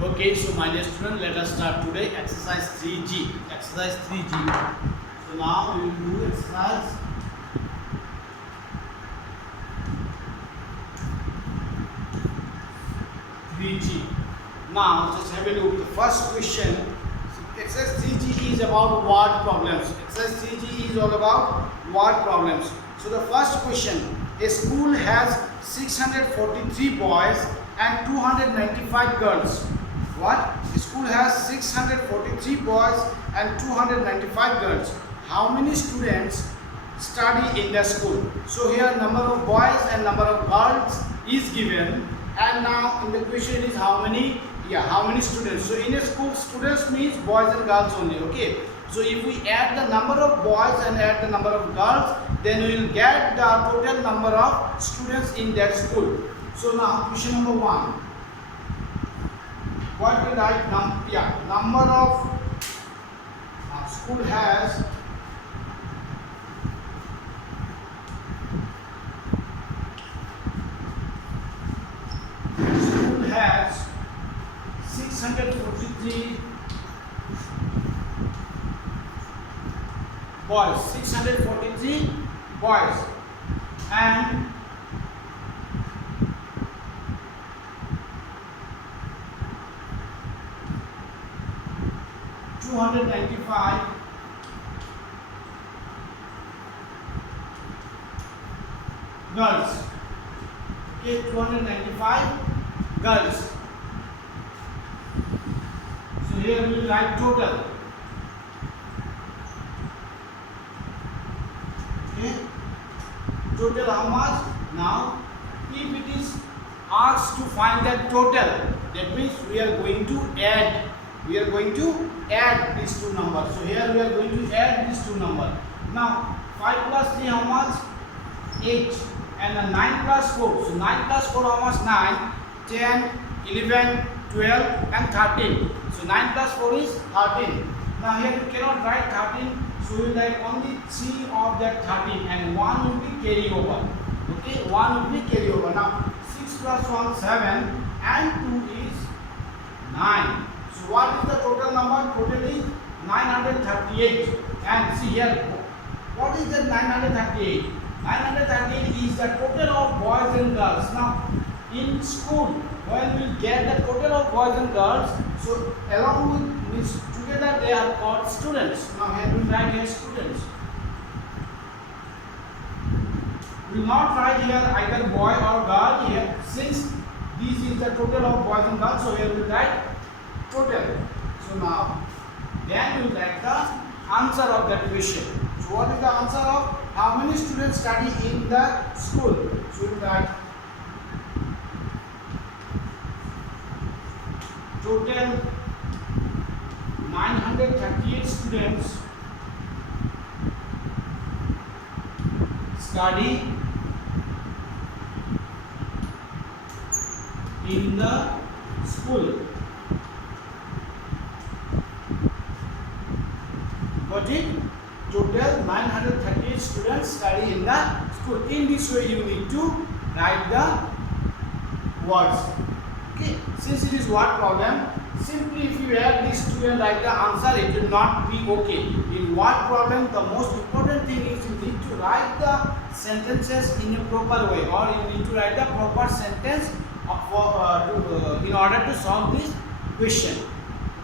Okay, so my dear student, let us start today exercise 3G. Exercise 3G. So now we will do exercise 3G. Now just have a look. The first question. Exercise 3G is about word problems. Exercise 3G is all about word problems. So the first question: a school has 643 boys and 295 girls. What? The school has 643 boys and 295 girls. How many students study in the school? So here number of boys and number of girls is given, and now in the question is how many? How many students? So in a school, students means boys and girls only. Okay. So if we add the number of boys and add the number of girls, then we will get the total number of students in that school. So now question number 1. What we write? Number of school has school has 643 boys, 643 boys and 295 girls. Okay, 295 girls. So here we will write total. Okay, total how much? Now, if it is asked to find the total, that means we are going to add. We are going to add these two numbers. So here we are going to add these two numbers. Now 5 plus 3 how much? 8. And 9 plus 4. So 9 plus 4 how much? 9, 10, 11, 12 and 13. So 9 plus 4 is 13. Now here you cannot write 13. So we will write only 3 of that 13 and 1 will be carry over. Okay, 1 will be carry over. Now 6 plus 1 7 and 2 is 9. So what is the total number? Total is 938. And see here, what is the 938? 938 is the total of boys and girls. Now in school, when we get the total of boys and girls, so along with means together they are called students. Now here we write here students. We will not write here either boy or girl here, since this is the total of boys and girls. So here we write total. So now then we will write the answer of that question. So what is the answer of how many students study in the school? So we will write total 938 students study in the school. Got it? Total 938 students study in the school. In this way you need to write the words. Okay, since it is word problem, simply if you add these two and write the answer, it will not be okay. In word problem, the most important thing is you need to write the sentences in a proper way, or you need to write the proper sentence in order to solve this question.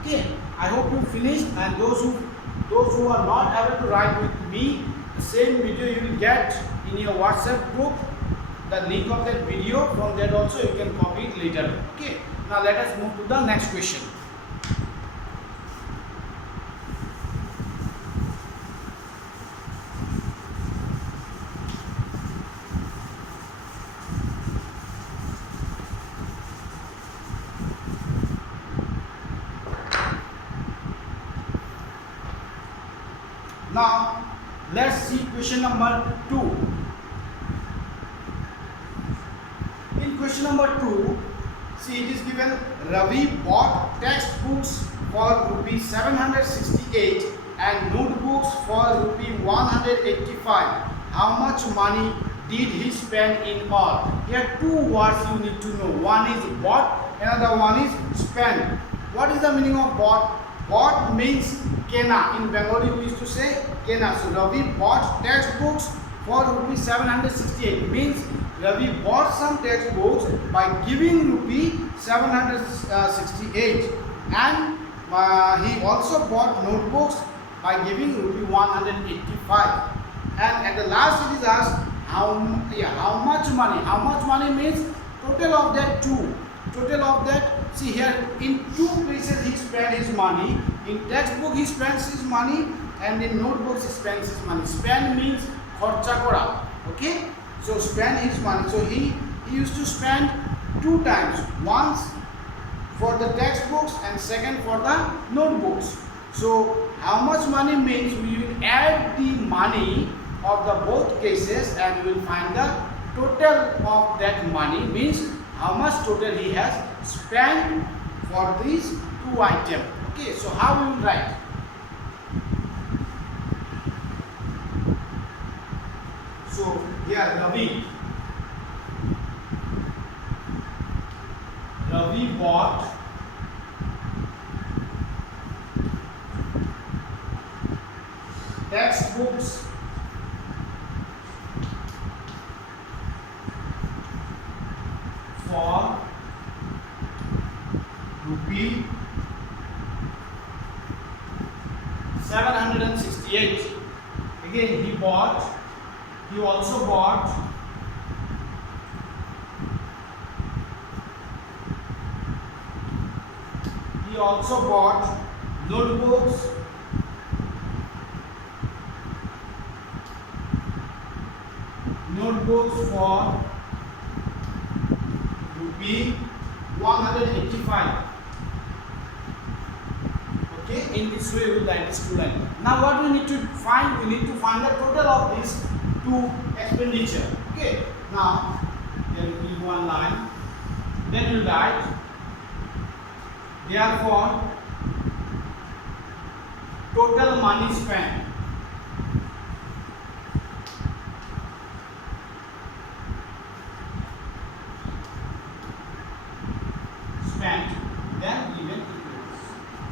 Okay, I hope you finished, and those who are not able to write with me, the same video you will get in your WhatsApp group. The link of that video, from that also you can copy it later. Okay, now let us move to the next question. Now let's see question number 2. In question number 2, see it is given Ravi bought textbooks for rupees 768 and notebooks for rupees 185. How much money did he spend in all? Here two words you need to know. One is bought another one is spend. What is the meaning of bought? Bought means kena. In Bengali we used to say kena. So Ravi bought textbooks for rupees 768. Means Ravi bought some textbooks by giving rupee 768, and he also bought notebooks by giving rupee 185. And at the last it is asked how much money. How much money means total of that two. Total of that. See here, in two places he spent his money. In textbook he spends his money, and in notebooks he spends his money. Spend means kharcha kora. Okay. So spend his money. So he used to spend two times. Once for the textbooks and second for the notebooks. So how much money means we will add the money of the both cases and we will find the total of that money, means how much total he has spent for these two items. Okay, so how we will write? So here Ravi bought textbooks for rupee 768. Again he also bought notebooks for rupee 185. Okay, in this way we will write this two lines. Now what we need to find? We need to find the total of these two expenditure. Okay, now there will be one line. Then you write, therefore total money spent. Then given equals.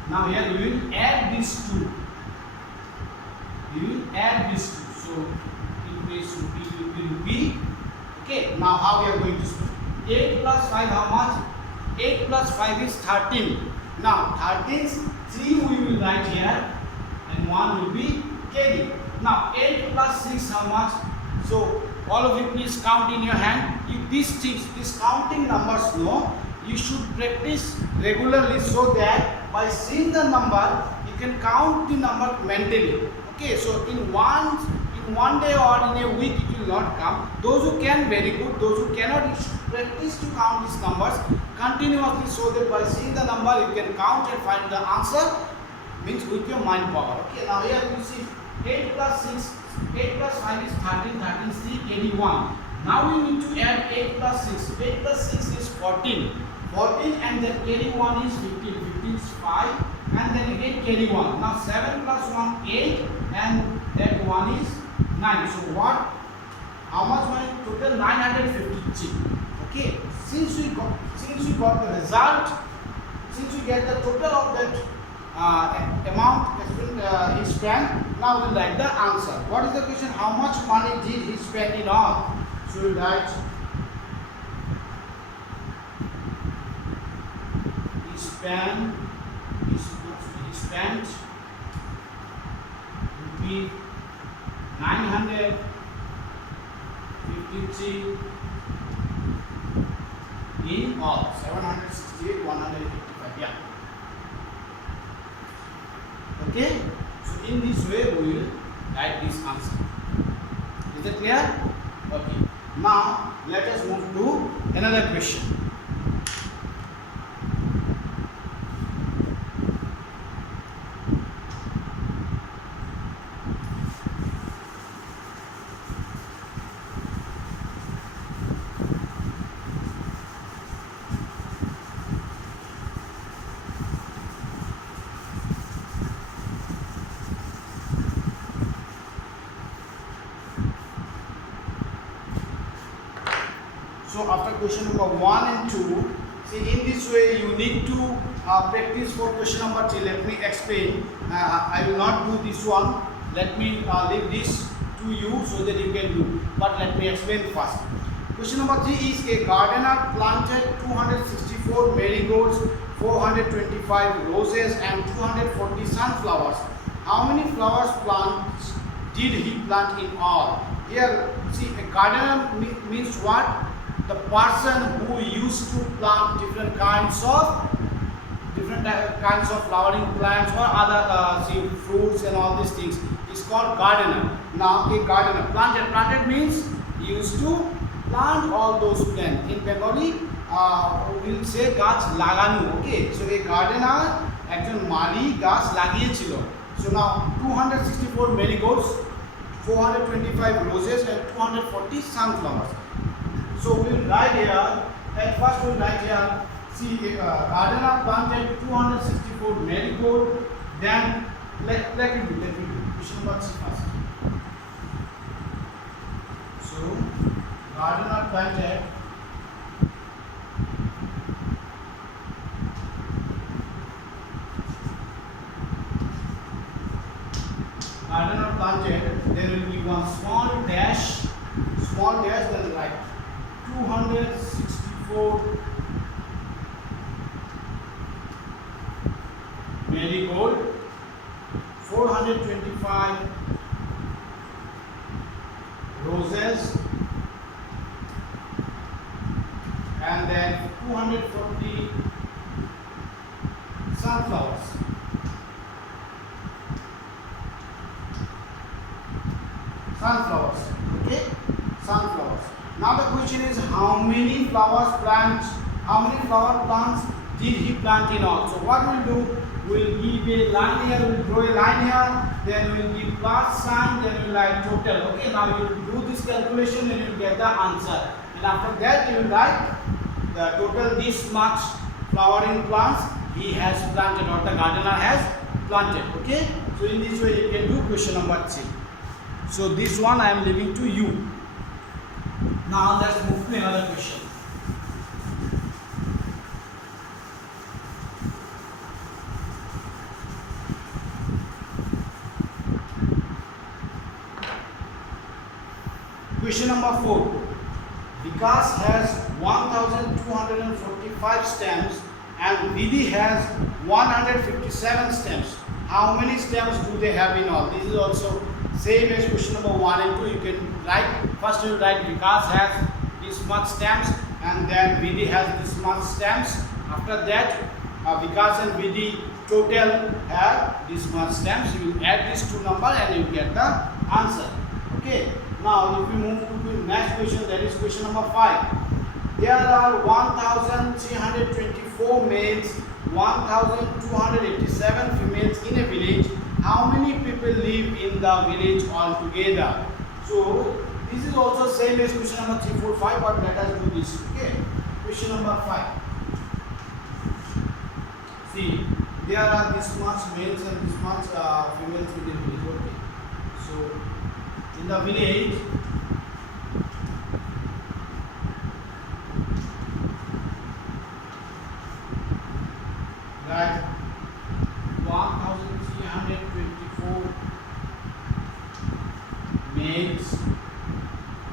Now here we will add these two. So it is rupee. Okay. Now how we are going to split? 8 plus 5 how much? 8 plus 5 is 13. Now 13 3 we will write here and 1 will be carry. Now 8 plus 6 how much? So all of you please count in your hand. If these counting numbers you should practice regularly so that by seeing the number you can count the number mentally. Okay, so in one day or in a week it will not come. Those who can, very good. Those who cannot, you should practice to count these numbers continuously so that by seeing the number you can count and find the answer, means with your mind power. Okay, now here you see 8 plus 5 is 13, 13 is 3, carry 1. Now we need to add 8 plus 6. 8 plus 6 is 14. 14 and then carry 1 is 15. 15 is 5 and then again carry 1. Now 7 plus 1 8 and that 1 is 9. So what? How much money? Total 953. Okay. Since we got the result, since we get the total of that amount he spent, now we will write the answer. What is the question? How much money did he spend in all? So we will write he spent rupee 953 in all. 768, 185. Yeah. Okay. So in this way we will write this answer. Is it clear? Okay. Now let us move to another question. So after question number 1 and 2, See, in this way you need to practice for question number 3. Let me explain. I will not do this one. Let me leave this to you so that you can do. But let me explain first. Question number 3 is a gardener planted 264 marigolds, 425 roses and 240 sunflowers. How many flowers plants did he plant in all? Here, see, a gardener means what? The person who used to plant different kinds of flowering plants or other see, fruits and all these things is called gardener. Now, a gardener planted means he used to plant all those plants. In Bengali, we will say গাছ লাগানো. Okay, so a gardener একজন মালি গাছ লাগিয়েছিল. So now 264 marigolds, 425 roses and 240 sunflowers. So we will write here. At first we will write here. See, gardener planted 264 marigold. Then let me do. Question number 3 first. So gardener planted 100, there will be one small dash, then write 264 marigold, 425 roses, and then 240 sunflowers. Okay, sunflowers. Now the question is how many flower plants did he plant in all? So what we'll do, we'll give a line here, we'll draw a line here, then we'll give plus sign, then we'll write total. Okay, now you'll do this calculation and you'll get the answer. And after that you will write the total this much flowering plants he has planted or the gardener has planted. Okay, so in this way you can do question number 3. So this one I am leaving to you. Now let's move to another question. Question number 4. Vikas has 1245 stems and Vidhi has 157 stems. How many stems do they have in all? This is also same as question number 1 and 2. You can write, first you write Vikas has this much stems and then Vidhi has this much stems. After that Vikas and Vidhi total have this much stems. You will add these two numbers and you get the answer. Okay, now if we move to the next question, that is question number 5. There are 1324 males, 1287 females in a village. How many people live in the village altogether? So this is also same as question number 3, 4, 5, but let us do this. Okay, question number 5. See, there are this much males and this much females in the village. Okay, so in the village, right, 1324 males,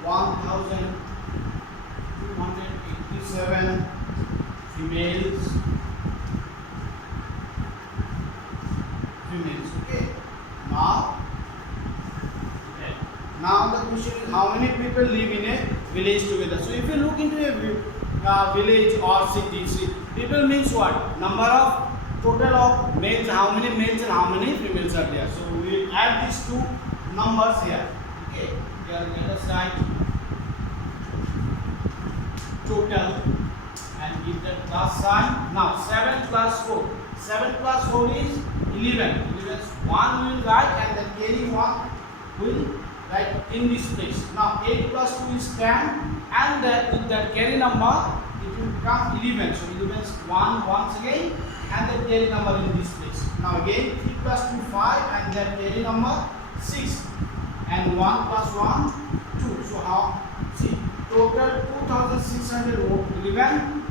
1287 females. Okay. Now the question is how many people live in a village together. So if you look into a village or city, people means what? Number of total of males, how many males and how many females are there. So we will add these two numbers here. Okay, here let us write total and give that plus sign. Now 7 plus 4. 7 plus 4 is 11. 11 1 we will write and then carry 1 will write in this place. Now 8 plus 2 is 10 and that with that carry number it will become 11. So 11 is 1 once again and then carry number in this place. Now again 3 plus 2 5 and then carry number 6 and 1 plus 1 2. So how? See, total 2611.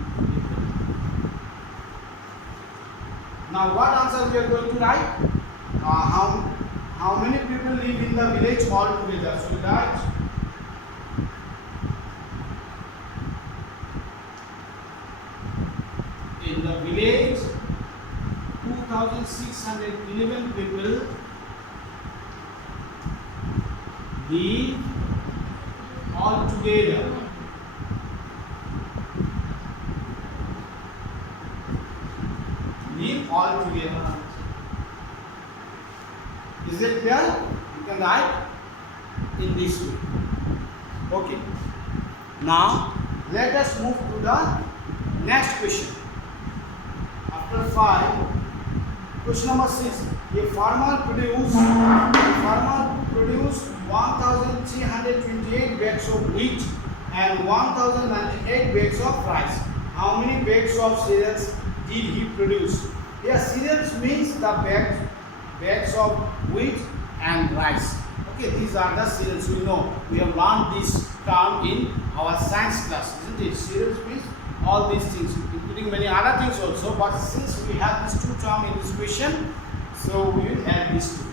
Now what answer we are going to write? How many people live in the village all together? So we write in the village 2611 people live all together. Live all together. Is it clear? You can write in this way. Okay. Now let us move to the next question. After 5, question number 6. A farmer produced 1,328 bags of wheat and 1,098 bags of rice. How many bags of cereals did he produce? Here cereals means the bags of wheat and rice. Okay, these are the cereals. We know we have learned this term in our science class, isn't it? Cereals means all these things, including many other things also. But since we have these two terms in this question, so we will add these two.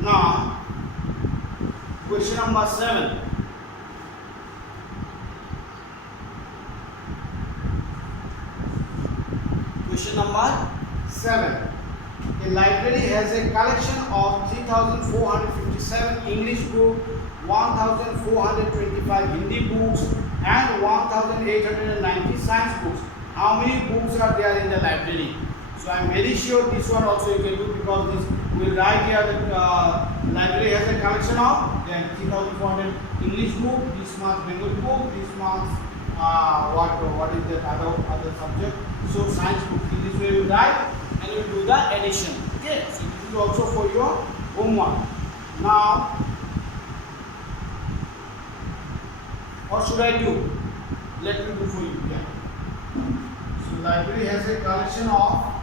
Now, question number 7. Question number 7. A library has a collection of 3,457 English books, 1,425 Hindi books, and 1,890 science books. How many books are there in the library? So I am very sure this one also you can do, because this we will write here that library has a collection of 3,400 English book, this much Bengali book, this much what is the other subject. So science book. In this way we will write and we will do the addition. Okay. So this is also for your homework. Now what should I do? Let me do for you. Yeah. So library has a collection of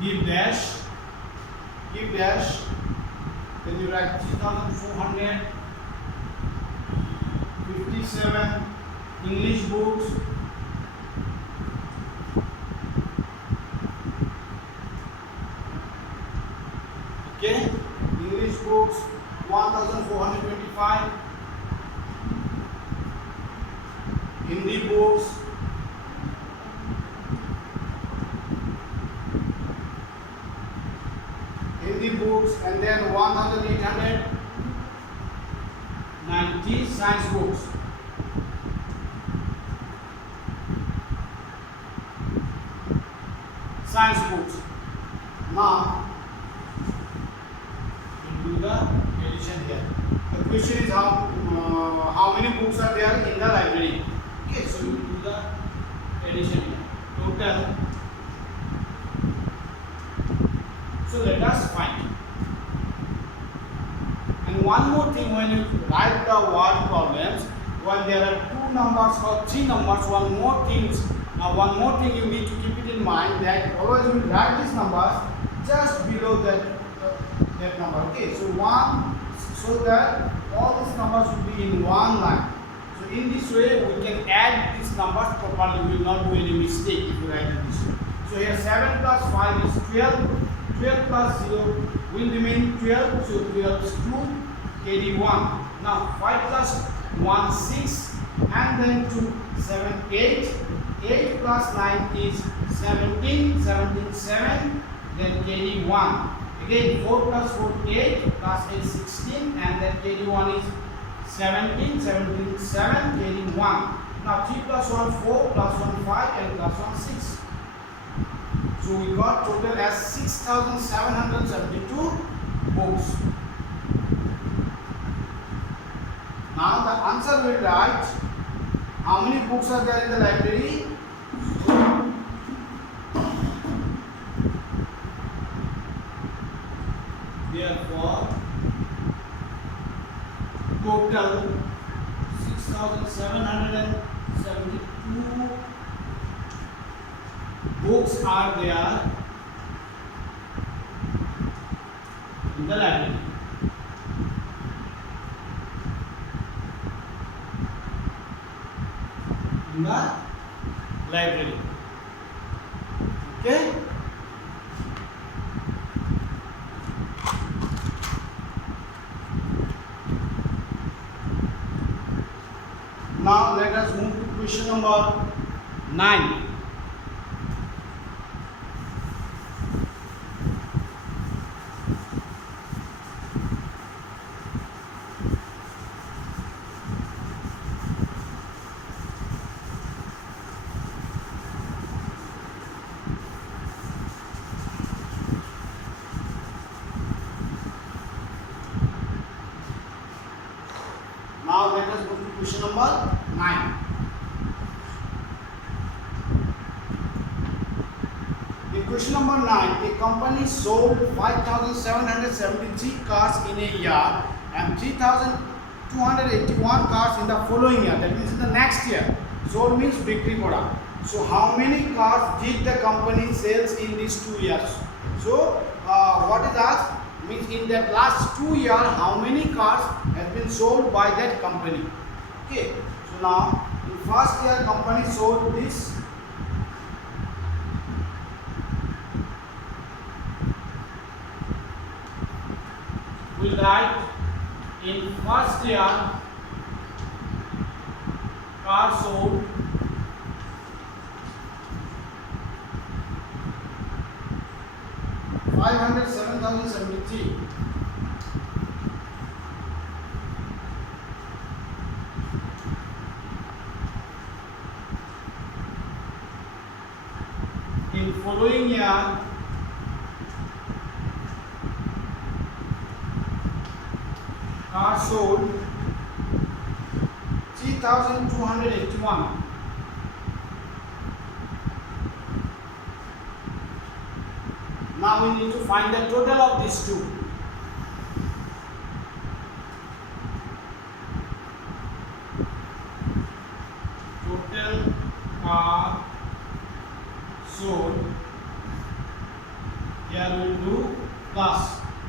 give dash, then you write 3,457 English books, okay, English books 1,425, Hindi books, and then 1,890 science books. Now we do the addition here. The question is how many books are there in the library? Okay, so we do the addition here. Total. So let us find. And one more thing, when you write the word problems, when there are two numbers or three numbers, one more thing you need to keep it in mind, that always you write these numbers just below that number. Okay, so that all these numbers will be in one line. So in this way we can add these numbers properly. We will not do any mistake if you write it this way. So here 7 plus 5 is 12. 12 plus 0 will remain 12, so 12 is 2, carry 1. Now 5 plus 1, 6, and then 2, 7, 8. 8 plus 9 is 17, 17, 7, then carry 1. Again 4 plus 4, 8, plus 8, 16, and then carry 1 is 17, 17, 7, carry 1. Now 3 plus 1, 4, plus 1, 5, and plus 1, 6. So we got total as 6,772 books. Now the answer will write how many books are there in the library. Therefore, total 6,772 books are there in the library. In the library. Okay. Now let us move to question number 9. Now let us go to question number 9. In question number 9, a company sold 5,773 cars in a year and 3,281 cars in the following year. That means in the next year. Sold means bikri kora. So how many cars did the company sales in these 2 years? So what is asked? Means in that last 2 years, how many cars have been sold by that company? Okay. So now, in first year, company sold this. We write in first year, car sold 507,073. In following year, car sold 3,281. Now we need to find the total of these two. Total car sold. Here we will do plus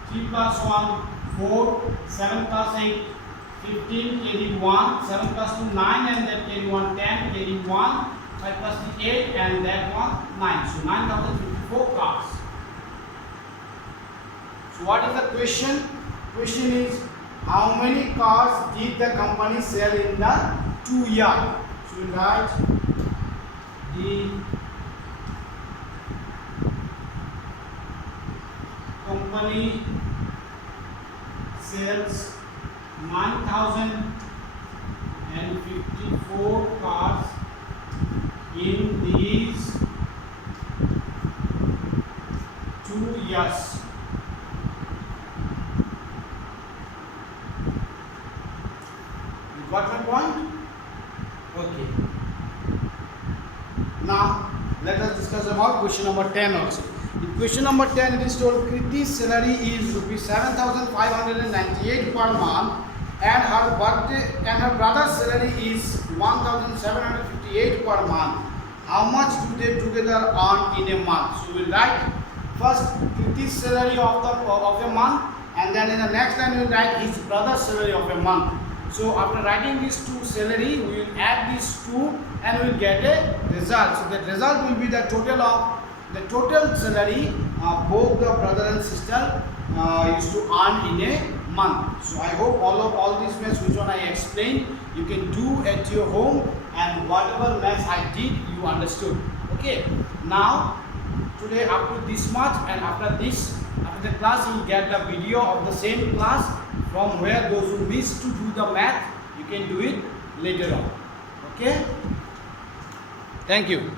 3 plus 1, 4, 7 plus 8, 15, carry 1, 7 plus 2, 9, and then carry 1, 10, carry 1, 5 plus 3, 8, and that one, 9. So 9,054 cars. So what is the question? Question is, how many cars did the company sell in the 2 years? So we write the company sells 9,054 cars in these 2 years. You got my point? Okay. Now let us discuss about question number 10 also. In question number 10, it is told Kriti's salary is rupees 7,598 per month, and her brother's salary is 1,758 per month. How much do they together earn in a month? So we will write first Kriti's salary of a month, and then in the next line we will write his brother's salary of a month. So after writing these two salary, we will add these two and we will get a result. So the result will be the total salary both the brother and sister used to earn in a month. So I hope all these maths which one I explained you can do at your home, and whatever maths I did you understood. Okay. Now today up to this much, and after the class you will get the video of the same class, from where those who missed to do the math you can do it later on. Okay. Thank you.